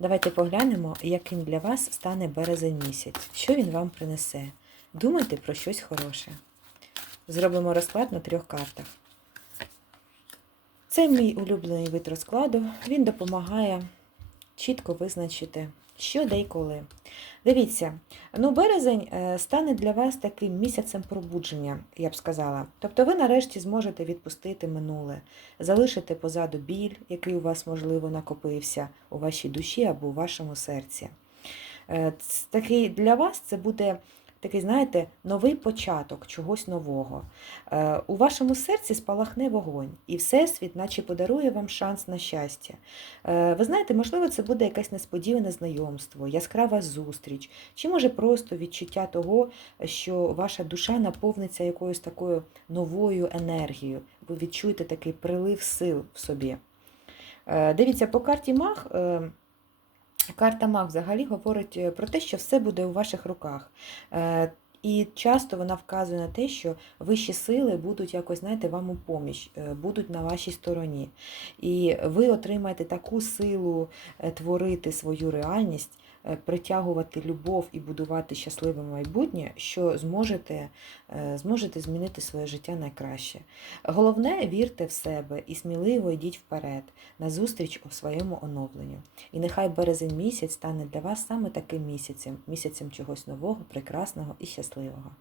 Давайте поглянемо, яким для вас стане березень місяць. Що він вам принесе? Думайте про щось хороше. Зробимо розклад на трьох картах. Це мій улюблений вид розкладу. Він допомагає чітко визначити, що де й коли. Дивіться, ну березень е, стане для вас таким місяцем пробудження, я б сказала. Тобто ви нарешті зможете відпустити минуле, залишити позаду біль, який у вас, можливо, накопився у вашій душі або у вашому серці. Е, Такий для вас це буде такий, знаєте, новий початок чогось нового. Е, У вашому серці спалахне вогонь, і Всесвіт, наче подарує вам шанс на щастя. Е, Ви знаєте, можливо, це буде якесь несподіване знайомство, яскрава зустріч, чи може просто відчуття того, що ваша душа наповниться якоюсь такою новою енергією. Ви відчуєте такий прилив сил в собі. Е, Дивіться, по карті Мах. Е, Карта Маг взагалі говорить е, про те, що все буде у ваших руках. І часто вона вказує на те, що вищі сили будуть якось, знаєте, вам у поміч, е, будуть на вашій стороні. І ви отримаєте таку силу е, творити свою реальність, е, притягувати любов і будувати щасливе майбутнє, що зможете, зможете змінити своє життя найкраще. Головне, вірте в себе і сміливо йдіть вперед, назустріч у своєму оновленню. І нехай березень місяць стане для вас саме таким місяцем, місяцем чогось нового, прекрасного і щасливого.